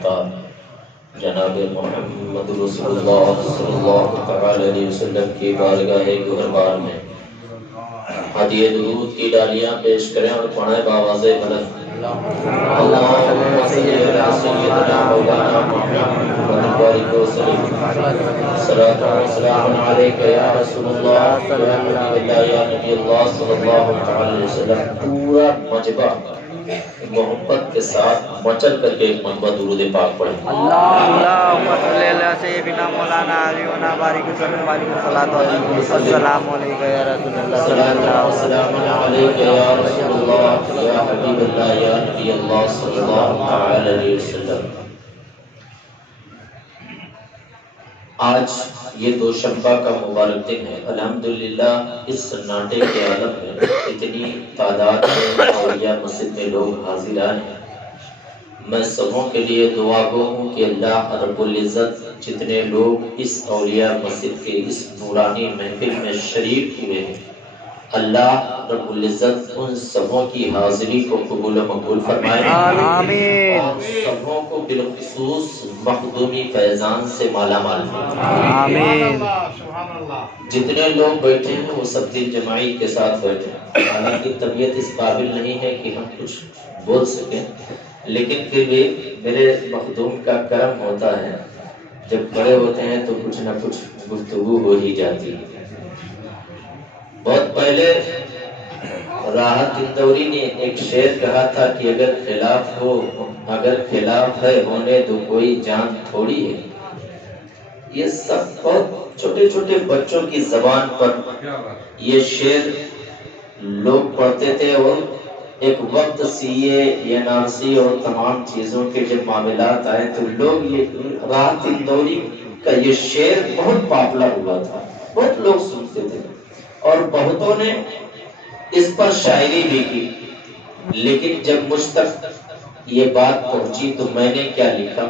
مختار جناب محمد رسول اللہ صلی اللہ تعالی علیہ وسلم کی بارگاہ گہربار میں ہدیہ درود کی ڈالیاں پیش کریں اور پڑھیں بآواز بلند اللہم صلی علی سیدنا مولانا محمد بارک وسلم صلاۃ و سلام علیک یا رسول اللہ یا نبی اللہ صلی اللہ تعالی علیہ وسلم. پورا مجمع محبت کے ساتھ مچل کر کے ایک مرتبہ درود پاک پڑھیں. اللہم صلی علی سیدنا مولانا علی و بارک وسلم السلام علیکم یا رسول اللہ صلی اللہ السلام علیکم یا رسول اللہ یا حبیب اللہ یا نبی اللہ صلی اللہ تعالی علیہ وسلم. آج یہ دوشنبہ کا مبارک دن ہے. الحمدللہ اس سناٹے کے عالم میں اتنی تعداد میں اولیاء مسجد میں لوگ حاضر آئے ہیں. میں سبوں کے لیے دعا گو ہوں کہ اللہ رب العزت جتنے لوگ اس اولیاء مسجد کے اس نورانی محفل میں شریک ہوئے ہیں اللہ رب العزت ان سبوں کی حاضری کو قبول و مقبول فرمائے. آمین. اور سبوں کو بالخصوص مخدومی فیضان سے مالا مال فرمائے. آمین. جتنے لوگ بیٹھے ہیں وہ سب دل جماعی کے ساتھ بیٹھے ہیں. حالانکہ طبیعت اس قابل نہیں ہے کہ ہم کچھ بول سکیں، لیکن پھر بھی میرے مخدوم کا کرم ہوتا ہے، جب بڑے ہوتے ہیں تو کچھ نہ کچھ گفتگو ہو ہی جاتی ہے. بہت پہلے راحت اندوری نے ایک شعر کہا تھا کہ اگر خلاف ہے ہونے تو کوئی جان تھوڑی ہے. یہ سب بہت چھوٹے چھوٹے بچوں کی زبان پر یہ شعر لوگ پڑھتے تھے، اور ایک وقت CA NRC اور تمام چیزوں کے جب معاملات آئے تو لوگ یہ راحت اندوری کا یہ شعر بہت پاپولر ہوا تھا، بہت لوگ سنتے تھے اور بہتوں نے اس پر شاعری بھی کی. لیکن جب مجھ تک یہ بات پہنچی تو میں نے کیا لکھا؟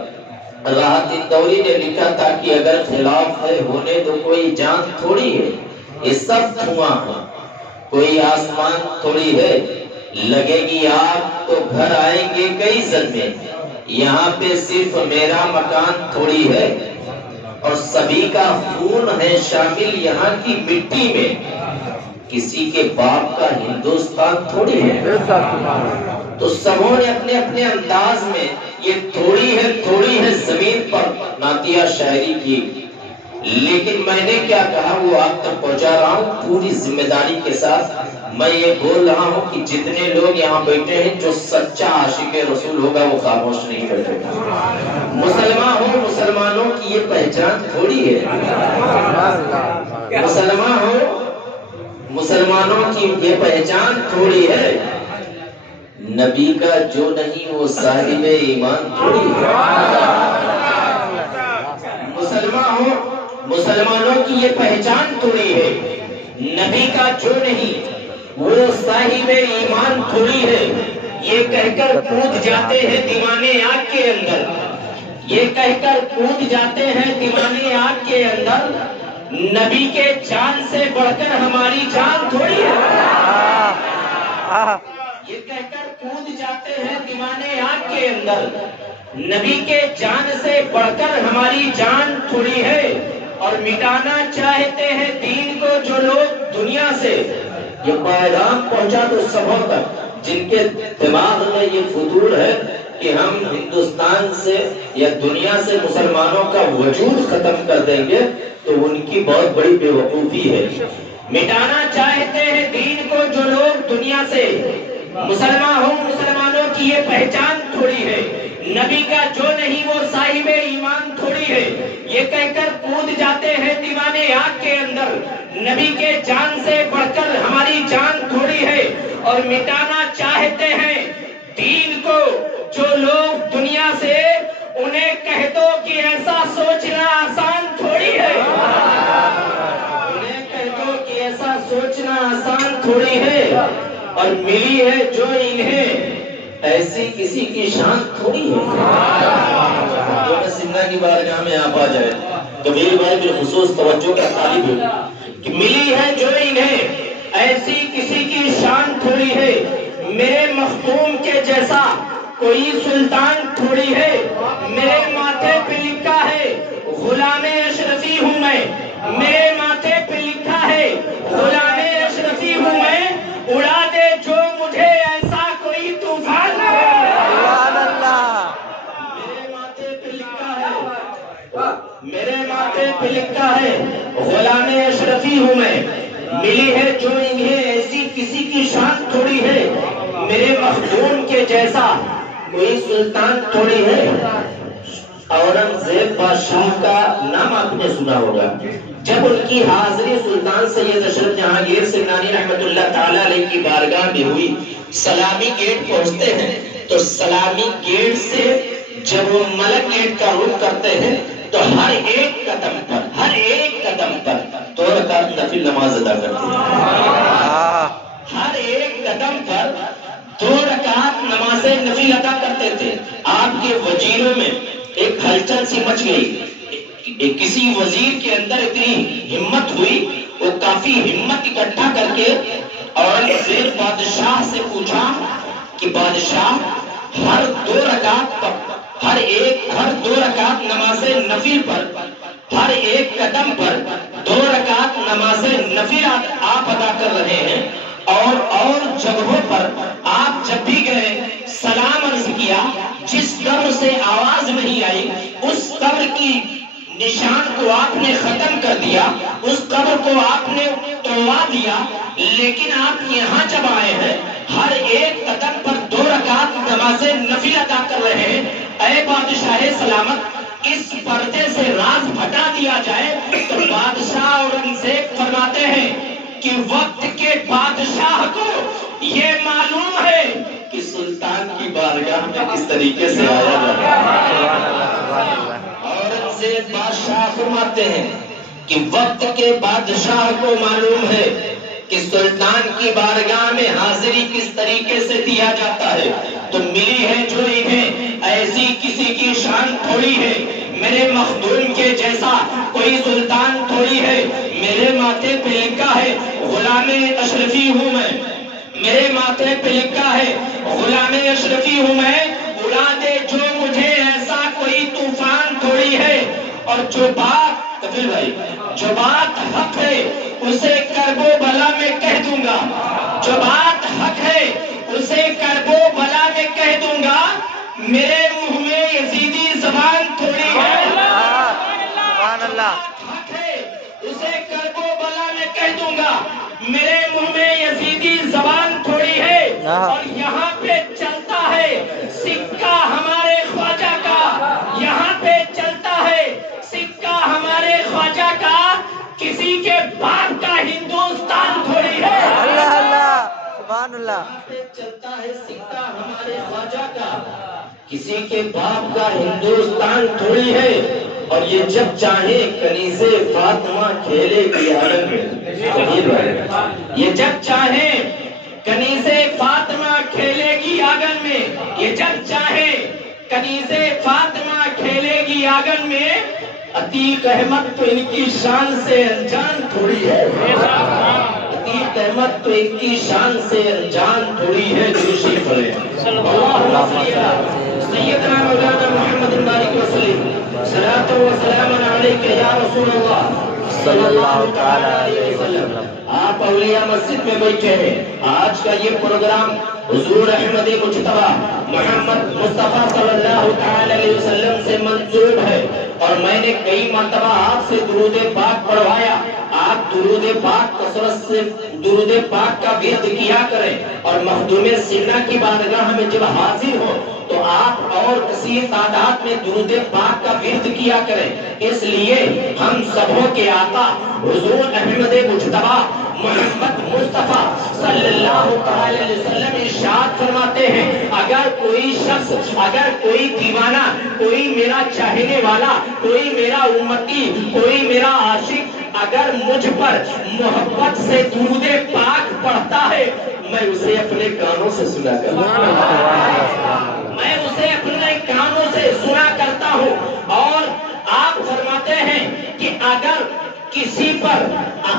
راحت اندوری نے لکھا تھا کہ اگر خلاف ہے ہونے تو کوئی جان تھوڑی ہے، یہ سب دھواں ہے، کوئی آسمان تھوڑی ہے، لگے گی آگ تو گھر آئیں گے کئی زلمے، یہاں پہ صرف میرا مکان تھوڑی ہے، اور سبھی کا خون ہے شامل یہاں کی مٹی میں، کسی کے باپ کا ہندوستان تھوڑی ہے. تو سبوں نے اپنے اپنے انداز میں یہ تھوڑی ہے زمین پر نعتیہ شاعری کی. لیکن میں نے کیا کہا وہ آپ تک پہنچا رہا ہوں پوری ذمہ داری کے ساتھ. میں یہ بول رہا ہوں کہ جتنے لوگ یہاں بیٹھے ہیں جو سچا عاشق رسول ہوگا وہ خاموش نہیں بیٹھے گا. مسلمان ہو، مسلمانوں کی یہ پہچان تھوڑی ہے. مسلمان ہو، مسلمانوں کی یہ پہچان تھوڑی ہے. نبی کا جو نہیں وہ صاحب ایمان تھوڑی ہے. مسلمان ہو، مسلمانوں کی یہ پہچان تھوڑی ہے. نبی کا جو نہیں وہ صاحب ایمان تھوڑی ہے. یہ کہہ کر کود جاتے ہیں دیوانے آگ کے اندر، یہ کہہ کر کود جاتے ہیں دیوانے آگ کے اندر، نبی کے جان سے بڑھ کر ہماری جان تھوڑی ہے. یہ کہہ کر کود جاتے ہیں دیوانے آگ کے اندر، نبی کے جان سے بڑھ کر ہماری جان تھوڑی ہے. اور مٹانا چاہتے ہیں دین کو جو لوگ دنیا سے. یہ پیغام پہنچا تو سبوں تک جن کے دماغ میں یہ فطور ہے کہ ہم ہندوستان سے یا دنیا سے مسلمانوں کا وجود ختم کر دیں گے، تو ان کی بہت بڑی بے وقوفی ہے. مٹانا چاہتے ہیں دین کو جو لوگ دنیا سے، مسلمان ہوں مسلمانوں کی یہ پہچان تھوڑی ہے. نبی کا جو نہیں وہ صاحب ایمان تھوڑی ہے. یہ کہہ کر کود جاتے ہیں دیوانے آگ کے اندر، نبی کے جان سے بڑھ کر ہماری جان تھوڑی ہے. اور مٹانا چاہتے ہیں دین کو جو لوگ دنیا سے، انہیں کہہ دو کہ ایسا سوچنا آسان تھوڑی ہے. انہیں کہہ دو کہ ایسا سوچنا آسان تھوڑی ہے. اور ملی ہے جو انہیں ایسی کسی کی شان تھوڑی ہے. جو میں سنگا کی بارگاہ میں آپ آ جائے تو میری بھائی بالخصوص توجہ کا طالب ہوں کہ ملی ہے جو انہیں ایسی کسی کی شان تھوڑی ہے. میرے مخدوم کے جیسا کوئی سلطان تھوڑی ہے، میرے ماتھے پہ لکھا ہے غلام اشرفی ہوں میں، میرے ماتھے پہ لکھا ہے غلام اشرفی ہوں میں، اڑا دے جو مجھے ایسا کوئی طوفان سبحان اللہ، میرے ماتھے پہ لکھا ہے، میرے ماتھے پہ لکھا ہے غلام اشرفی ہوں میں، ملی ہے جو انہیں ایسی کسی کی شان تھوڑی ہے، میرے مخدوم کے جیسا کوئی سلطان تھوڑی ہے۔ اورنگزیب بادشاہ کا نام آپ نے سنا ہوگا، جب ان کی حاضری سلطان سید اشرف جہانگیر سمنانی رحمت اللہ تعالی علیہ کی بارگاہ میں ہوئی، سلامی گیٹ پہنچتے ہیں تو سلامی گیٹ سے جب وہ ملک گیٹ کا رخ کرتے ہیں تو ہر ایک قدم پر 2 رکعت نفل نماز ادا کرتے ہیں، ہر ایک قدم پر 2 رکعت نماز نفل ادا کرتے تھے۔ آپ کے وزیروں میں ایک ہلچل سی مچ گئی، کسی وزیر کے اندر اتنی ہمت ہوئی، وہ کافی ہمت اکٹھا کر کے اورنگزیب بادشاہ سے پوچھا کہ بادشاہ ہر 2 رکعت پر، ہر 2 رکعت نماز نفل پر، ہر ایک قدم پر 2 رکعت نماز نفل آپ ادا کر رہے ہیں، اور جگہوں پر آپ جب بھی گئے سلام عرض کیا، جس قبر سے آواز نہیں آئی اس قبر کی نشان کو آپ نے ختم کر دیا، اس قبر کو آپ نے توڑوا دیا، لیکن آپ یہاں جب آئے ہیں ہر ایک قدم پر 2 رکعت نماز نفل ادا کر رہے ہیں، اے بادشاہ سلامت اس پردے سے راز ہٹا دیا جائے۔ تو بادشاہ اورنگزیب فرماتے ہیں کہ وقت کے بادشاہ کو یہ معلوم ہے کہ سلطان کی بارگاہ میں کس طریقے سے آیا جائے۔ اورنگزیب بادشاہ فرماتے ہیں کہ وقت کے بادشاہ کو معلوم ہے کہ سلطان کی بارگاہ میں حاضری کس طریقے سے دیا جاتا ہے، تو ملی ہے جو انہیں ایسی کسی کی شان تھوڑی ہے، میرے مخدوم کے جیسا کوئی سلطان تھوڑی ہے، میرے ماتھے پہ لکھا ہے غلام اشرفی ہوں میں، میرے ماتھے پہ لکھا ہے غلام اشرفی ہوں میں، اڑا دے جو مجھے ایسا کوئی طوفان تھوڑی ہے، اور جو بات کفیل بھائی جو بات حق ہے اسے کرب و بلا میں کہہ دوں گا، جو بات حق ہے اسے کرب و بلا میں کہہ دوں گا، میرے منہ میں یزیدی زبان تھوڑی ہے، سبحان اللہ، حق ہے اسے کرب و بلا میں کہہ دوں گا، میرے منہ میں یزیدی زبان تھوڑی ہے، اور یہاں پہ چلتا ہے سکہ ہمارے خواجہ کا، یہاں پہ چلتا ہے سکہ ہمارے خواجہ کا، کسی کے باپ کا ہندوستان تھوڑی ہے، اللہ اللہ، سبحان اللہ، چلتا ہے سکہ ہمارے خواجہ کا، کسی کے باپ کا ہندوستان تھوڑی ہے، اور یہ جب چاہے کنیز فاطمہ کھیلے گی آنگن میں، یہ جب چاہے کنیز فاطمہ کھیلے گی آنگن میں، یہ جب چاہے کنیز فاطمہ کھیلے گی آنگن میں، عتیق احمد تو ان کی شان سے انجان تھوڑی ہے، عتیق احمد تو ان کی شان سے انجان تھوڑی ہے، دوسری پڑھے اللہم سیدنا مولانا محمد بارک وسلم صلاۃ و سلام علیک یا رسول اللہ صلی اللہ تعالی علیہ وسلم۔ آپ اولیاء مسجد میں بیٹھے ہیں، آج کا یہ پروگرام حضور احمد مجتبی محمد مصطفیٰ صلی اللہ تعالی علیہ وسلم سے منسوب ہے، اور میں نے کئی مرتبہ آپ سے درود پاک پڑھوایا، آپ درود پاک کثرت سے درود پاک کا ورد کیا کریں، اور مخدوم سینا کی بارگاہ میں جب حاضر ہو تو آپ اور کثیر تعداد میں درود پاک کا ورد کیا کریں، اس لیے ہم سبوں کے آقا حضور احمد مجتبی محمد مصطفیٰ صلی اللہ علیہ وسلم ارشاد فرماتے ہیں، اگر کوئی شخص، اگر کوئی دیوانہ، کوئی میرا چاہنے والا، کوئی میرا امتی، کوئی میرا عاشق اگر مجھ پر محبت سے درود پاک پڑھتا ہے، میں اسے اپنے کانوں سے سنا کرتا ہوں، میں اسے اپنے کانوں سے سنا کرتا ہوں، اور آپ فرماتے ہیں کہ اگر کسی پر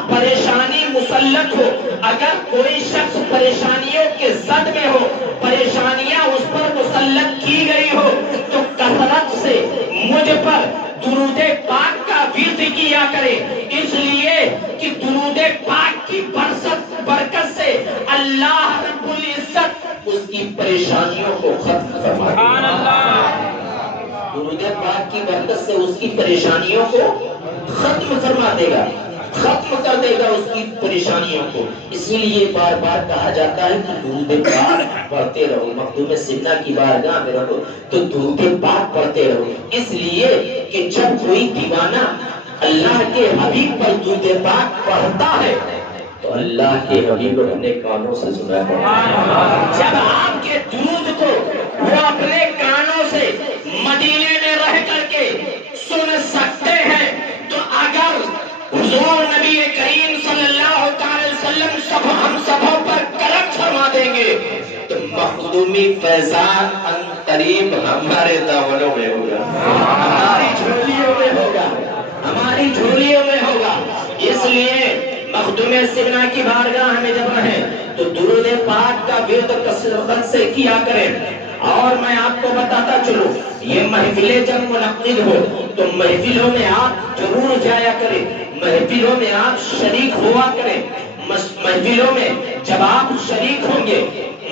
پریشانی مسلط ہو، اگر کوئی شخص پریشانیوں کے زد میں ہو، پریشانیاں اس پر مسلط مسلط کی گئی ہو تو کثرت سے مجھ پر درود پاک کا ورد کیا کرے، اس لیے کہ درود پاک کی برکت سے اللہ رب العزت اس کی پریشانیوں کو ختم فرما دے گا۔ درود پاک کی برکت سے اس کی پریشانیوں کو ختم فرما دے گا، ختم کر دے گا اس کی پریشانیوں کو۔ اسی لیے بار بار کہا جاتا ہے کہ درود پاک پڑھتے رہو، مخدوم سیدنا کی بارگاہ میں رہو تو درود پاک پڑھتے رہو، اس لیے کہ جب کوئی دیوانہ اللہ کے حبیب پر درود پاک پڑھتا ہے تو اللہ کے حبیب اپنے کانوں سے سنا کرتا ہے۔ جب آپ کے درود کو وہ اپنے کانوں سے مدینے میں رہ کر کے سن سکتے ہیں تو اگر حضور نبی کریم صلی اللہ تعالی وسلم ہم سبوں پر کرم فرما دیں گے تو مخدومی فیضان ان قریب ہمارے دامنوں میں ہوگا، ہماری جھولیوں میں ہوگا، ہماری جھولیوں میں ہوگا۔ اس لیے مخدوم سیدنا کی بارگاہ میں جب رہیں تو درود پاک کا ورد کثرت سے کیا کریں۔ اور میں آپ کو بتاتا چلوں، یہ محفلیں جب منعقد ہو تو محفلوں میں آپ ضرور جایا کریں، محفلوں میں آپ شریک ہوا کریں۔ محفلوں میں جب آپ شریک ہوں گے،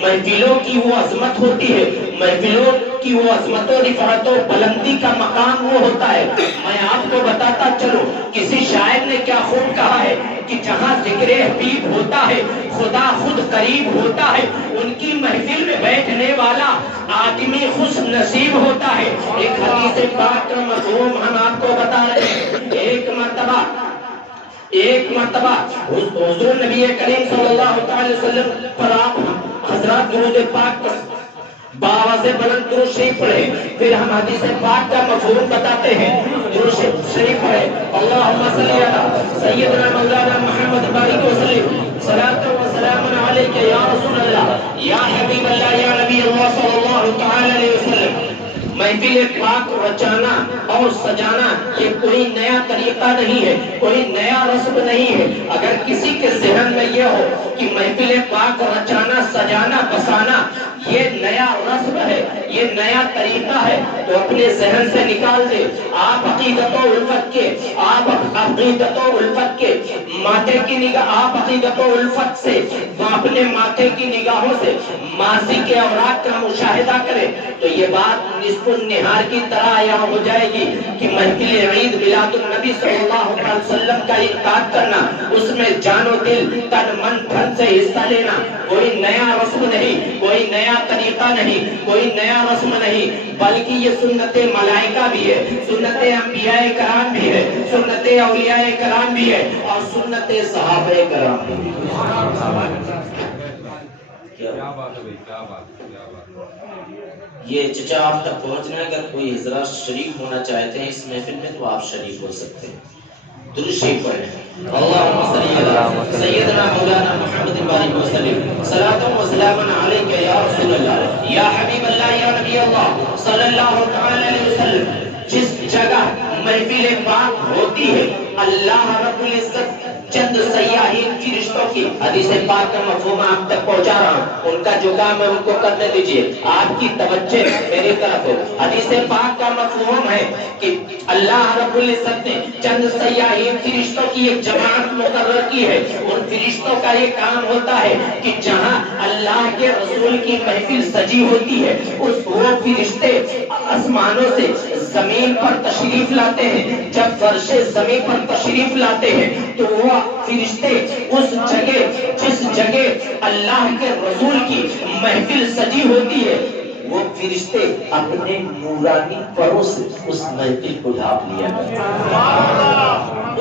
محفلوں کی وہ عظمت ہوتی ہے، محفلوں کی وہ عظمت و رفعت و بلندی کا مقام وہ ہوتا ہے۔ میں آپ کو بتاتا چلوں، کسی شاعر نے کیا خوب کہا ہے کہ جہاں ذکر حبیب ہوتا ہے خدا خود قریب ہوتا ہے، ان کی محفل میں بیٹھنے والا آدمی خوش نصیب ہوتا ہے۔ ایک حدیث پاک کا مفہوم ہم آپ کو بتا رہے ہیں۔ ایک مرتبہ حضور نبی کریم صلی اللہ علیہ وسلم پر آپ حضرات درود پاک باواز بلند درود شریف پڑھے، پھر ہم حدیث پاک کا مفہوم بتاتے ہیں۔ درود شریف پڑھے، اللہم صلی علی سیدنا مولانا محمد بارک وسلم، صلاۃ و سلام علیک یا رسول اللہ یا حبیب اللہ یا نبی اللہ صلی اللہ تعالی علیہ وسلم۔ محفل پاک رچانا اور سجانا یہ کوئی نیا طریقہ نہیں ہے، کوئی نیا رسم نہیں ہے۔ اگر کسی کے ذہن میں یہ ہو کہ محفل پاک رچانا سجانا بسانا یہ نیا رسم ہے، یہ نیا طریقہ ہے تو اپنے ذہن سے نکال دے۔ آپ عقیدت و الفت کے ماتھے کی نگاہ، آپ عقیدت و الفت سے اپنے ماتھے کی نگاہوں سے ماضی کے اوراق کا مشاہدہ کرے تو یہ بات نصف النہار کی طرح یہاں ہو جائے گی کہ محفل عید میلاد النبی صلی اللہ علیہ وسلم کا انعقاد کرنا، اس میں جان و دل تن من دھن سے حصہ لینا کوئی نیا رسم نہیں، کوئی نیا طریقہ نہیں، کوئی نیا رسم نہیں، بلکہ یہ سنت ملائکہ بھی ہے، سنت انبیاء کرام بھی ہے، سنت اولیاء کرام بھی ہے اور سنت صحابہ کرام بھی ہے۔ یہ چچا آپ تک پہنچنا ہے، اگر کوئی حضرات شریک ہونا چاہتے ہیں اس محفل میں تو آپ شریک ہو سکتے ہیں۔ درود شریف پڑھیں، اللہم صلی علی سیدنا مولانا محمد بارک وسلم، صلاۃ و سلام علیک یا رسول اللہ یا حبیب اللہ یا نبی اللہ صلی اللہ تعالی علیہ وسلم۔ جس جگہ محفل پاک ہوتی ہے اللہ رب العزت چند سیاحین فرشتوں کی حدیث پاک کا مفہوم آپ تک پہنچا رہا ہوں، ان کا جو کام ہے ان کو کرنے دیجئے، آپ کی توجہ میری طرف ہو۔ حدیث پاک کا مفہوم ہے کہ اللہ رب العزت نے چند سیاحین فرشتوں کی ایک جماعت مقرر کی ہے۔ ان فرشتوں کا یہ کام ہوتا ہے کہ جہاں اللہ کے رسول کی محفل سجی ہوتی ہے وہ فرشتے آسمانوں سے زمین پر تشریف لاتے ہیں۔ جب فرش زمین پر تشریف لاتے ہیں تو وہ فرشتے اس جگہ جس جگہ اللہ کے رسول کی محفل سجی ہوتی ہے وہ فرشتے اپنے نورانی پروں سے اس محفل کو ڈھانپ لیا کرتے ہیں،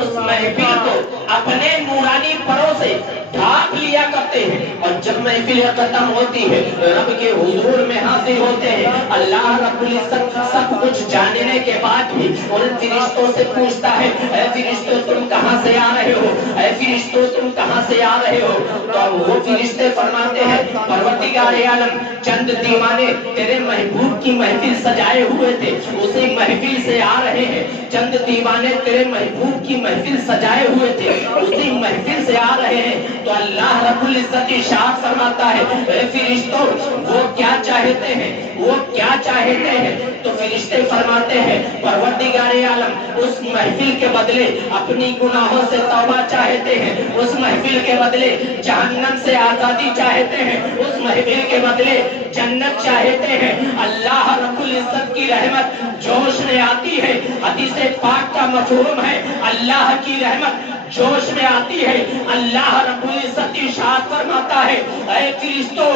اس محفل کو اپنے نورانی پروں سے ڈھانپ لیا کرتے ہیں۔ اور جب محفل ختم ہوتی ہے رب کے حضور میں حاضر ہوتے ہیں، اللہ رب العزت سب کچھ جاننے مرنے کے بعد بھی ان فرشتوں سے پوچھتا ہے اے فرشتوں تم کہاں سے آ رہے ہو، اے فرشتوں تم کہاں سے آ رہے ہو؟ تو وہ فرشتے فرماتے ہیں پروردگار عالم چند دیوانے تیرے محبوب کی محفل سجائے ہوئے تھے، اسی محفل سے آ رہے ہیں۔ چند دیوانے تیرے محبوب کی محفل سجائے ہوئے تھے، اسی محفل سے آ رہے ہیں۔ تو اللہ رب العزت ارشاد فرماتا ہے اے فرشتوں وہ کیا چاہتے ہیں، وہ کیا چاہتے ہیں؟ تو فرشتے فرماتے ہیں پروردگار عالم اس محفل کے بدلے اپنی گناہوں سے توبہ چاہتے ہیں، اس محفل کے بدلے جہنم سے آزادی چاہتے ہیں، اس محفل کے بدلے جنت چاہتے ہیں۔ اللہ رب العزت کی رحمت جوش میں آتی ہے، حدیث پاک کا مفہوم ہے اللہ کی رحمت جوش میں آتی ہے۔ اللہ رب العزت ارشاد فرماتا ہے اے فرشتوں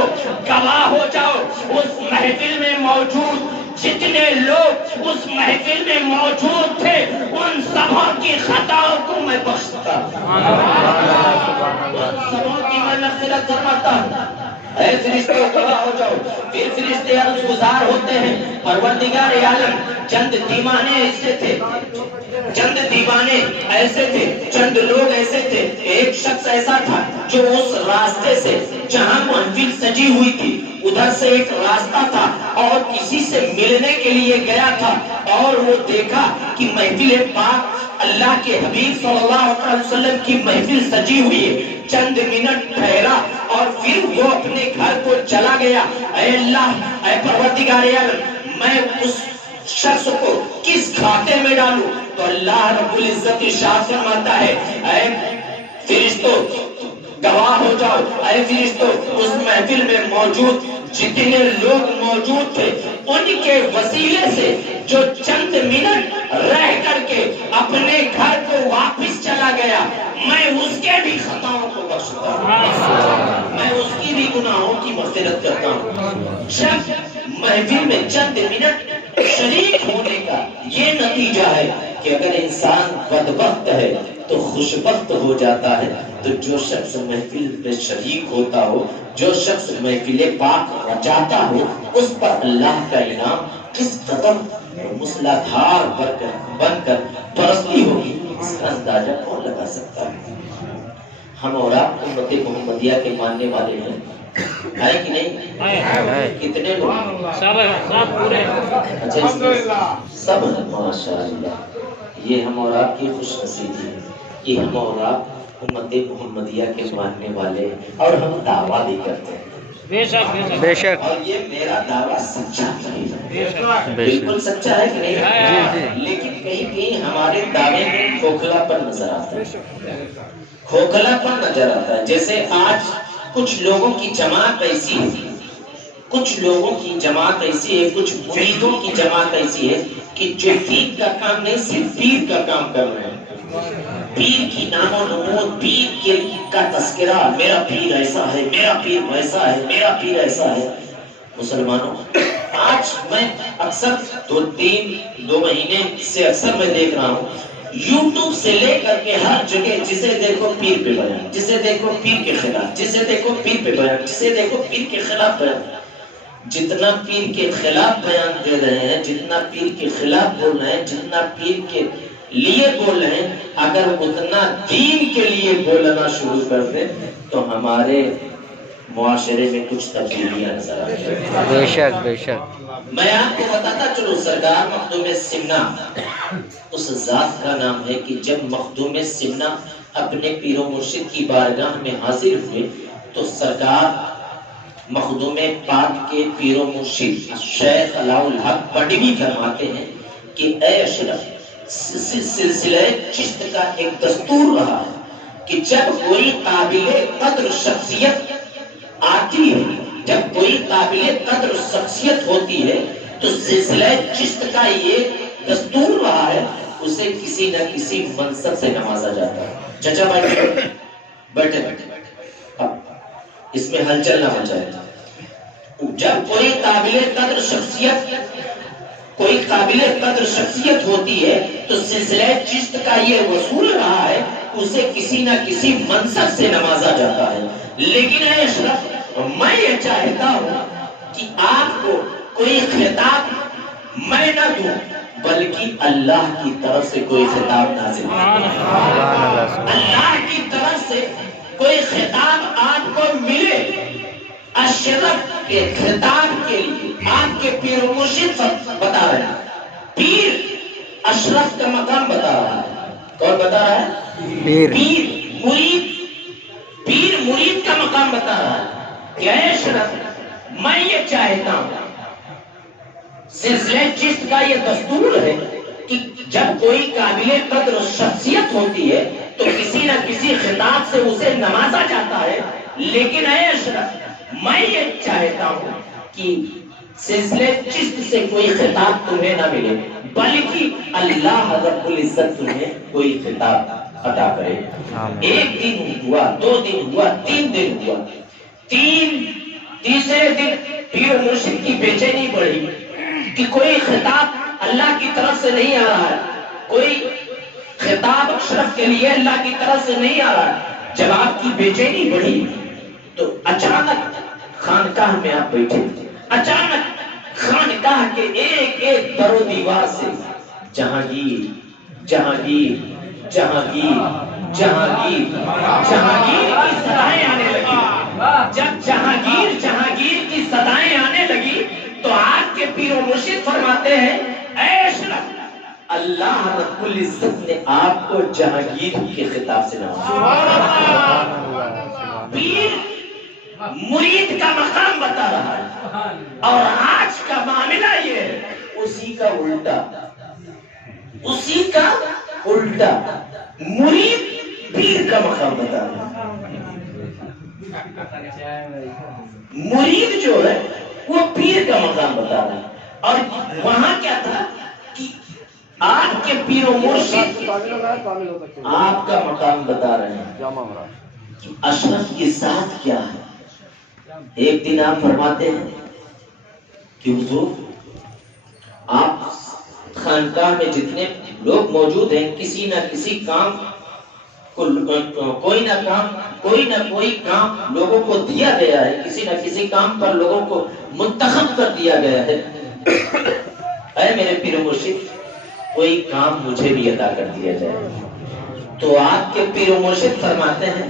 گواہ ہو جاؤ اس محفل میں موجود جتنے لوگ اس محفل میں موجود تھے ان سبوں کی خطاؤں کو میں بخشتا ہوں، ان سبوں کی میں مغفرت فرماتا ہوں۔ اے فرشتوں گواہ ہو جاؤ۔ پھر فرشتے عرض گزار ہوتے ہیں پروردگار عالم چند دیوانے ایسے تھے، چند دیوانے ایسے تھے، چند لوگ ایسے تھے، ایک شخص ایسا تھا جو اس راستے سے جہاں محفل سجی ہوئی تھی ادھر سے ایک راستہ تھا اور کسی سے ملنے کے لیے گیا تھا اور وہ دیکھا کہ محفل پاک اللہ کے حبیب صلی اللہ علیہ وسلم کی محفل سجی ہوئی ہے۔ چند منٹ ٹھہرا اور پھر وہ اپنے گھر کو چلا گیا۔ اے اللہ اے پروردگار عالم میں اس شخص کو کس کھاتے میں ڈالوں؟ تو اللہ رب العزت ارشاد فرماتا ہے اے فرشتوں گواہ ہو جاؤ، اے فرشتوں اس محفل میں موجود جتنے لوگ موجود تھے ان کے وسیلے سے جو چند منٹ رہ کر کے اپنے گھر کو واپس چلا گیا میں اس کے بھی خطاؤں کو بخشتا ہوں، میں اس کی بھی گناہوں کی مغفرت کرتا ہوں۔ جب محفل میں چند منٹ شریک ہونے کا یہ نتیجہ ہے کہ اگر انسان بدبخت ہے تو خوشبخت ہو جاتا ہے، تو جو شخص محفل میں شریک ہوتا ہو، جو شخص محفل پاک رچاتا ہو، اس پر اللہ کا انعام کس قدر مسلادھار بن کر برستی ہوگی اس کا اندازہ کون لگا سکتا ہے؟ ہم اور آپ امت محمدیہ کے ماننے والے ہیں، ہے کہ نہیں؟ کتنے لوگ؟ سب پورے، سب ہیں ماشاءاللہ۔ یہ ہم اور آپ کی خوش نصیبی ہے کہ ہم اور آپ امت محمدیہ کے ماننے والے ہیں اور ہم دعویٰ بھی کرتے ہیں، بے شک بے شک، اور یہ میرا دعویٰ سچا ہے، بالکل سچا ہے کہ نہیں؟ لیکن کہیں کہیں ہمارے دعوے میں کھوکھلا پر نظر آتا ہے، کھوکھلا پر نظر آتا ہے۔ جیسے آج کچھ لوگوں کی جماعت ایسی ہے، کچھ لوگوں کی جماعت ایسی ہے، کچھ مریدوں کی جماعت ایسی ہے کہ جو دین کا کام نہیں صرف پیر کا کام کر رہے ہیں، پیر کی نام و نمود، پیر کا تذکرہ، میرا پیر ایسا ہے، میرا پیر ویسا ہے، میرا پیر ایسا ہے۔ مسلمانوں آج میں اکثر دو مہینے سے اکثر میں دیکھ رہا ہوں یوٹیوب سے لے کر کے ہر جگہ جسے دیکھو پیر پہ بیان، جسے دیکھو پیر کے خلاف، جسے دیکھو پیر پہ بیان، جسے دیکھو پیر کے خلاف بیان۔ جتنا پیر کے خلاف بیان دے رہے ہیں، جتنا پیر کے خلاف بول رہے ہیں، جتنا پیر کے لیے بول رہے ہیں، اگر اتنا دین کے لیے بولنا شروع کر دیں تو ہمارے معاشرے میں کچھ تبدیلیاں نظر آتی ہیں۔ بے شک بے شک۔ میں آپ کو بتاتا چلو سرکار مخدوم سمنا اس ذات کا نام ہے کہ جب مخدوم سمنا اپنے پیر و مرشد کی بارگاہ میں حاضر ہوئے تو سرکار مخدوم پاک کے پیر و مرشد شیخ علاء الحق بڑی فرماتے ہیں کہ اے اشرف سلسلہ چشت کا ایک دستور رہا ہے کہ جب کوئی قابل قدر شخصیت آتی ہے، جب کوئی قابل قدر شخصیت ہوتی ہے تو سلسلہ چشت کا یہ دستور رہا ہے اسے کسی نہ کسی منصب سے نوازا جاتا ہے۔ چچا بھائی بیٹھے اب اس میں ہلچل نہ ہو جائے۔ جب کوئی قابل قدر شخصیت ہوتی ہے تو سلسلہ چشت کا یہ وصول رہا ہے اسے کسی نہ کسی منصب سے نوازا جاتا ہے۔ لیکن اے اشرف میں یہ چاہتا ہوں کہ آپ کو کوئی خطاب میں نہ دوں بلکہ اللہ کی طرف سے کوئی خطاب نازل ہو۔ اللہ کی طرف سے کوئی خطاب آپ کو ملے، اشرف کے خطاب کے لیے آپ کے پیر و مرشد بتا رہے ہیں، پیر اشرف کا مقام بتا رہا ہے۔ کون بتا رہا ہے؟ پیر مرید، پیر مرید کا مقام بتا رہا ہے کہ اے اشرف میں یہ چاہتا ہوں، سلسلہ چشت کا یہ دستور ہے کہ جب کوئی قابل قدر شخصیت ہوتی ہے تو کسی نہ کسی خطاب سے اسے نوازا جاتا ہے، لیکن اے اشرف میں یہ چاہتا ہوں کہ سلسلہ چشت سے کوئی خطاب تمہیں نہ ملے بلکہ اللہ رب العزت تمہیں کوئی خطاب عطا کرے۔ ایک دن ہوا، 2 دن ہوا، 3 دن ہوا، تیسرے دن پیر مرشد کی بے چینی بڑھی کہ کوئی خطاب اللہ کی طرف سے نہیں آ رہا ہے، کوئی خطاب اشرف کے لیے اللہ کی طرف سے نہیں آ رہا ہے۔ جب آپ کی بے چینی بڑھی تو اچانک خانقاہ میں آپ بیٹھے تھے، اچانک خانقاہ کے ایک ایک در و دیوار سے جہانگیر جہانگیر جہانگیر جہانگیر جہانگیر کی صدائیں آنے لگی۔ جب جہانگیر جہانگیر کی صدائیں آنے لگی تو آپ کے پیر و مرشد فرماتے ہیں اے اشرف اللہ رب العزت نے آپ کو جہانگیر کے خطاب سے نوازا۔ پیر مرید کا مقام بتا رہا ہے اور آج کا معاملہ یہ ہے اسی کا الٹا، اسی کا الٹا، مرید پیر کا مقام بتا رہا ہے، مرید جو ہے وہ پیر کا مقام بتا رہا ہے۔ اور وہاں کیا تھا کہ آپ کے پیر و مرشد آپ کا مقام بتا رہے ہیں کہ اشرف کی ذات کیا ہے۔ ایک دن آپ فرماتے ہیں کہ حضور آپ خانقاہ میں جتنے لوگ موجود ہیں کسی نہ کسی کام کوئی نہ کوئی کام لوگوں کو دیا گیا ہے، کسی نہ کسی کام پر لوگوں کو منتخب کر دیا گیا ہے۔ اے میرے پیر و مرشد کوئی کام مجھے بھی عطا کر دیا جائے۔ تو آپ کے پیر و مرشد فرماتے ہیں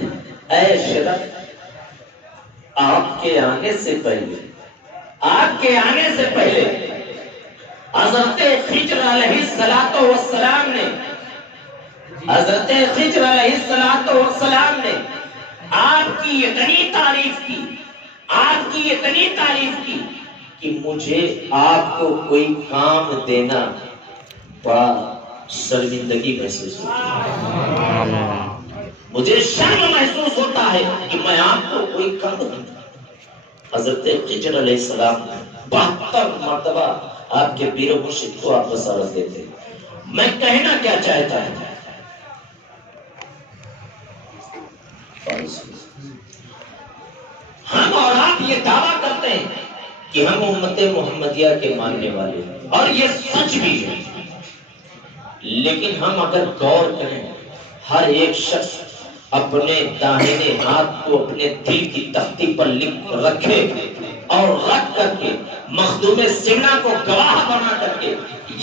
اے اشرف آپ کے آنے سے پہلے حضرت خضر علیہ السلام نے حضرت خضر علیہ السلام نے آپ کی اتنی تعریف کی کہ مجھے آپ کو کوئی کام دینا بڑا شرمندگی محسوس ہوتی ہے، مجھے شرم محسوس ہوتا ہے کہ میں آپ کو کوئی کام دوں۔ حضرت خضر علیہ السلام 72 مرتبہ آپ کے پیر و مرشد کو آپ بصارت دیتے۔ میں کہنا کیا چاہتا ہوں، ہم اور آپ یہ دعویٰ کرتے ہیں کہ ہم امت محمدیہ کے ماننے والے ہیں اور یہ سچ بھی ہے، لیکن ہم اگر غور کریں ہر ایک شخص اپنے داہنے ہاتھ کو اپنے دل کی تختی پر لکھ رکھے اور رکھ کر کے مخدوم سمنا کو گواہ بنا کر کے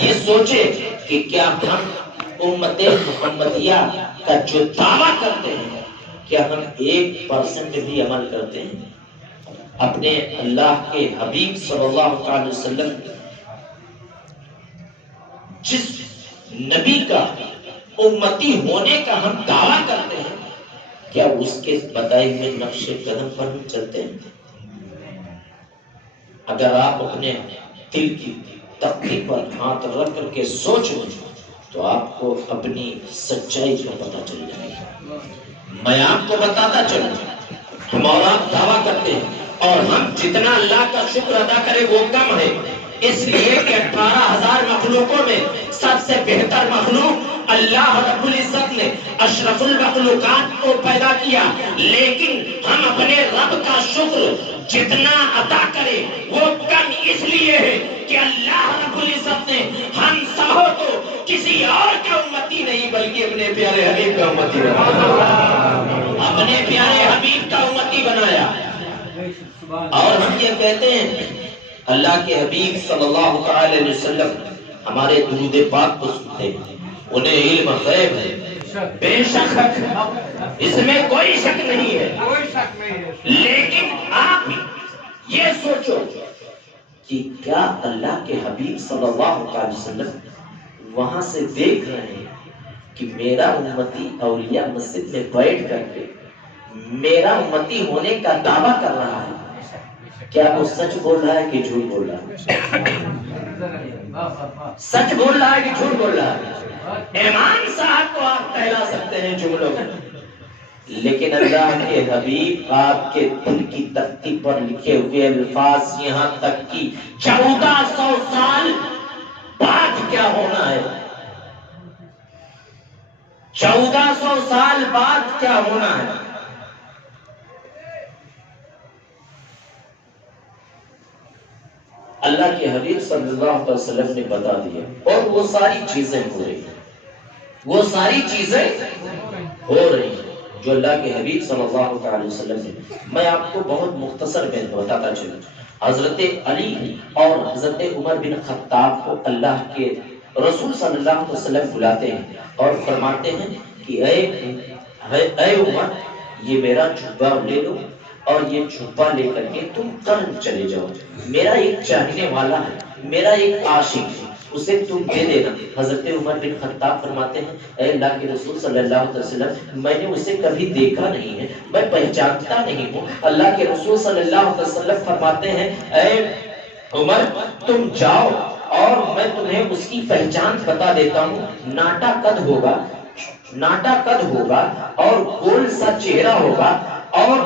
یہ سوچے کہ کیا ہم امت محمدیہ کا جو دعویٰ کرتے ہیں کیا ہم 1% بھی عمل کرتے ہیں؟ اپنے اللہ کے حبیب صلی اللہ علیہ وسلم جس نبی کا امتی ہونے کا ہم دعویٰ کرتے ہیں کیا اس کے بتائے ہوئے نقش قدم پر ہم چلتے ہیں؟ اگر آپ اپنے دل کی تختی پر ہاتھ رکھ کر کے سوچو تو آپ کو اپنی سچائی کا پتہ چل جائے گا۔ میں آپ کو بتاتا چلوں ہم اور آپ دعویٰ کرتے ہیں اور ہم جتنا اللہ کا شکر ادا کرے وہ کم ہے، اس لیے کہ 18,000 مخلوقوں میں سب سے بہتر مخلوق اللہ رب العزت نے اشرف المخلوقات کو پیدا کیا، لیکن ہم اپنے رب کا شکر جتنا ادا کرے وہ کم اس لیے ہے کہ اللہ رب العزت نے ہم سب کو کسی اور کا امتی نہیں بلکہ اپنے پیارے حبیب کا امتی بنایا، اپنے پیارے حبیب کا امتی بنایا۔ اور ہم یہ کہتے ہیں اللہ کے حبیب صلی اللہ تعالی علیہ وسلم ہمارے درود پاک کو سنتے ہیں، انہیں علم غیب ہے، بے شک اس میں کوئی شک نہیں ہے، لیکن آپ یہ سوچو کہ کیا اللہ کے حبیب صلی اللہ علیہ وسلم وہاں سے دیکھ رہے ہیں کہ میرا امتی اولیاء مسجد میں بیٹھ کر کے میرا امتی ہونے کا دعویٰ کر رہا ہے؟ کیا وہ سچ بول رہا ہے کہ جھوٹ بول رہا ہے؟ سچ بول رہا ہے کہ جھوٹ بول رہا ہے؟ ایمان صاحب کو آپ کہلا سکتے ہیں جملوں میں، لیکن اللہ کے حبیب آپ کے دل کی تختی پر لکھے ہوئے الفاظ یہاں تک کہ 1400 سال بعد کیا ہونا ہے، 1400 سال بعد کیا ہونا ہے، اللہ کے حبیب صلی اللہ علیہ وسلم نے بتا دیا، اور وہ ساری چیزیں ہو رہی ہیں، وہ ساری چیزیں ہو رہی ہیں جو اللہ کے حبیب صلی اللہ علیہ وسلم نے۔ میں آپ کو بہت مختصر میں بتاتا چلوں، حضرت علی اور حضرت عمر بن خطاب کو اللہ کے رسول صلی اللہ علیہ وسلم بلاتے ہیں اور فرماتے ہیں کہ اے عمر، یہ میرا جھبا لے لو اور یہ جھبا لے کر کے تم قرن چلے جاؤ، میرا ایک چاہنے والا ہے، میرا ایک عاشق ہے، اسے تم دے دینا۔ حضرت عمر بن خطاب فرماتے ہیں اے اللہ کے رسول صلی اللہ علیہ وسلم، میں نے اسے کبھی دیکھا نہیں ہے، میں پہچانتا نہیں ہوں۔ اللہ کے رسول صلی اللہ علیہ وسلم فرماتے ہیں اے عمر، تم جاؤ اور میں تمہیں اس کی پہچان بتا دیتا ہوں، ناٹا قد ہوگا، ناٹا قد ہوگا اور گول سا چہرہ ہوگا، اور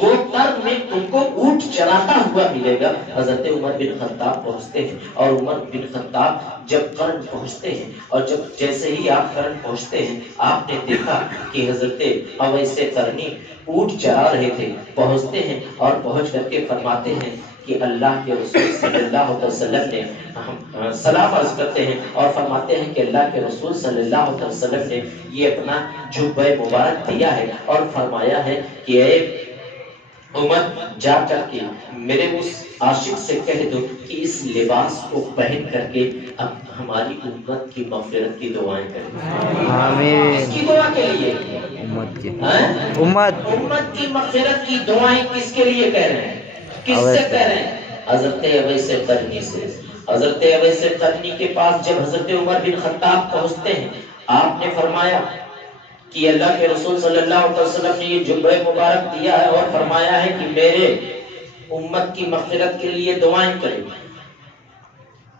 وہ تر میں تم کو اونٹ چراتا ہوا ملے گا۔ حضرت عمر بن خطاب پہنچتے ہیں، اور عمر بن خطاب جب قرن پہنچتے ہیں، اور جب جیسے ہی آپ قرن پہنچتے ہیں، آپ نے دیکھا کہ حضرت اویس قرنی اونٹ چرا رہے تھے۔ پہنچتے ہیں اور پہنچ کر کے فرماتے ہیں کہ اللہ کے رسول صلی اللہ علیہ وسلم نے سلام عرض کرتے ہیں اور فرماتے ہیں کہ اللہ کے رسول صلی اللہ علیہ وسلم نے یہ اپنا جبہ مبارک دیا ہے اور فرمایا ہے کہ اے عمر، جا کر کے میرے اس عاشق سے کہہ دو کہ اس لباس کو پہن کر کے اب ہماری امت کی مغفرت کی دعائیں کریں۔ آمین۔ کس کی دعا کے لیے؟ امت کی امت کی مغفرت کی دعائیں کس کے لیے کہہ رہے ہیں؟ کس سے کہہ رہے ہیں؟ حضرت اویس قرنی سے۔ حضرت اویس قرنی کے پاس جب حضرت عمر بن خطاب پہنچتے ہیں، آپ نے فرمایا کہ اللہ کے رسول صلی اللہ علیہ وسلم نے یہ جبہ مبارک دیا ہے اور فرمایا ہے کہ میرے امت کی مغفرت کے لیے دعائیں کریں۔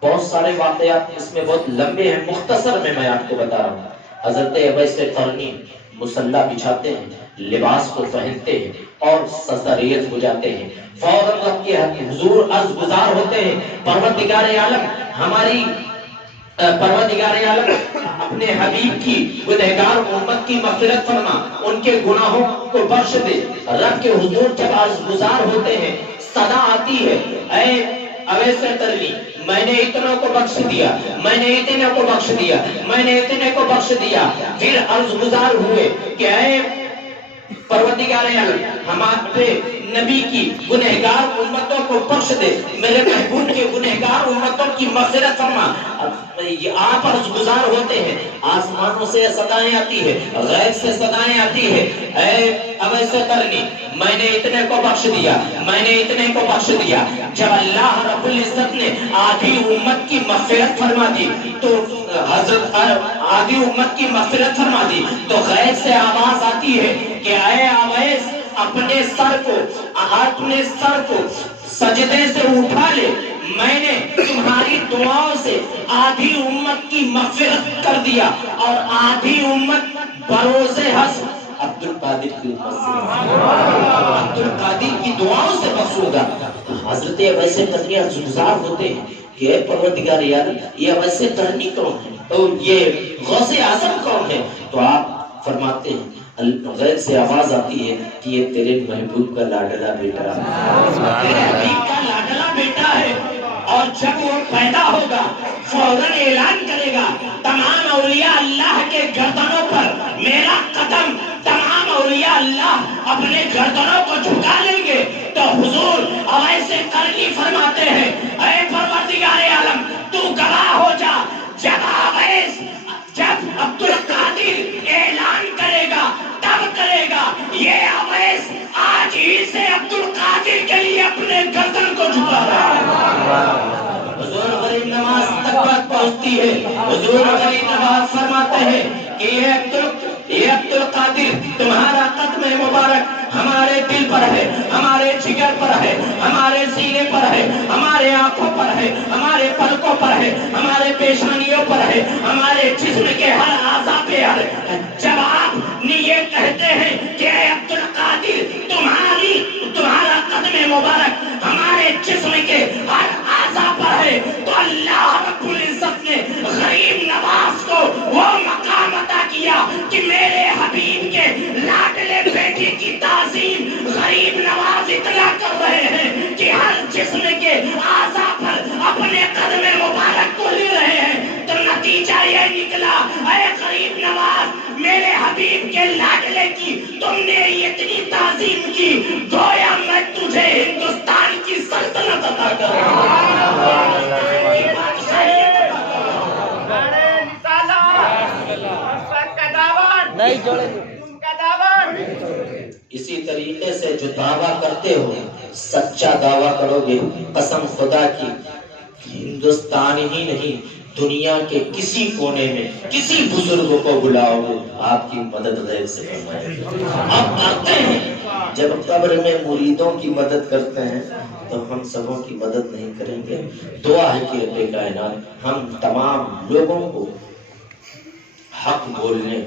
بہت سارے واقعات اس میں بہت لمبے ہیں، مختصر میں آپ کو بتا رہا ہوں۔ حضرت اویس قرنی مصلی بچھاتے ہیں، لباس کو پہنتے ہیں اور سجدہ ریز ہو جاتے ہیں، فوراً رب کے حضور عرض گزار ہوتے ہیں، پروردگار عالم، ہماری پروردگار عالم، اپنے حبیب کی گنہگار امت کی مغفرت فرما، ان کے گناہوں کو بخش دے۔ رب کے حضور جب عرض گزار ہوتے ہیں، صدا آتی ہے اے اویس قرنی، میں نے اتنوں کو بخش دیا، میں نے اتنے کو بخش دیا، میں نے اتنے کو بخش دیا۔ پھر عرض گزار ہوئے کہ اے پروردگار عالم، ہمارے نبی کی گنہگار امتوں کو بخش دے، میرے محبوب کے گنہگار امتوں کی مغفرت فرما۔ آپ عرض گزار ہوتے ہیں، آسمانوں سے صدائیں آتی ہے، غیب سے صدائیں آتی ہے، اے اویس قرنی، میں نے اتنے کو بخش دیا، میں نے اتنے کو بخش دیا۔ جب اللہ رب العزت نے آدھی امت کی مغفرت فرما دی تو حضرت آدھی امت کی مغفرت فرما دی تو غیب سے آواز آتی ہے کہ اے اویس، اپنے سر کو سجدے سے اٹھا لے، میں نے تمہاری دعاؤں سے آدھی امت کی مغفرت کر دیا اور آدھی امت بروز حشر عبد القادر کی دعاؤں سے بخش ہوگا۔ حضرت اویس قرنی عرضگزار ہوتے ہیں کہ اے پروردگار عالم، یہ اویس قرنی کون ہے اور یہ غوث اعظم کون ہے؟ تو آپ فرماتے ہیں، غیب سے آواز آتی ہے کہ یہ تیرے محبوب کا لاڈلا بیٹا ہے، تیرے حبیب کا لاڈلا بیٹا ہے، اور جب وہ پیدا ہوگا فوراً اعلان کرے گا تمام اولیاء اللہ کے گردنوں پر میرا قدم، تمام اولیاء اولیاء اللہ اپنے گردنوں کو جھکا لیں گے تو حضور اویس قرنی فرماتے ہیں اے پروردگار عالم تو گواہ ہو جا، جب عبد القادر اعلان کرے گا تب کرے گا، یہ اویس آج ہی سے عبد القادر کے لیے اپنے گردن کو جھکا رہا ہے۔ حضور غریب نواز تک بات پہنچتی ہے، حضور غریب نواز فرماتے ہیں کہ یہ عبد القادر تمہارا قدم مبارک ہمارے دل پر ہے، ہمارے جگر پر ہے، ہمارے سینے پر ہے، ہمارے آنکھوں پر ہے، ہمارے پلکوں پر ہے، ہمارے پیشانیوں پر ہے، ہمارے جسم کے ہر اعضاء پہ ہے۔ جب آپ یہ کہتے ہیں کہ اے عبد القادر تمہارا قدم مبارک ہمارے جسم کے ہر اعضاء پر ہے، تو اللہ رب العزت نے غریب نواز کو وہ مقام عطا کیا کہ میرے حبیب کے لاڈلے بیٹے کی تعظیم غریب نواز اتنا کر رہے ہیں کہ ہر جسم کے اعضاء پر اپنے قدم مبارک کو لے رہے ہیں۔ تو نتیجہ یہ نکلا اے غریب نواز میرے حبیب کے لاڈلے کی تم نے اتنی تعظیم کی، گویا میں تجھے ہندوستان کی سلطنت عطا کر رہا ہوں۔ اسی طریقے سے جو دعویٰ کرتے ہو سچا دعویٰ کرو گے، قسم خدا کی ہندوستان ہی نہیں دنیا کے کسی کونے میں کسی بزرگ کو بلاؤ گے آپ کی مدد غیب سے فرمائے گا۔ آپ کرتے ہیں جب قبر میں مریدوں کی مدد کرتے ہیں تو ہم سبوں کی مدد نہیں کریں گے۔ دعا ہے کہ رب کائنات ہم تمام لوگوں کو حق بولنے،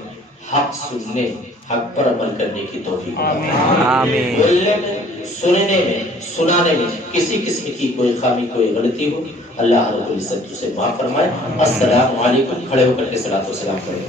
حق سننے، حق پر عمل کرنے کی توفیق آمین۔ بولنے میں، سننے میں، سنانے میں کسی قسم کی کوئی خامی کوئی غلطی ہو اللہ رب العزت اسے معاف فرمائے۔ السلام علیکم۔ کھڑے ہو کر کے صلاۃ و سلام کریں۔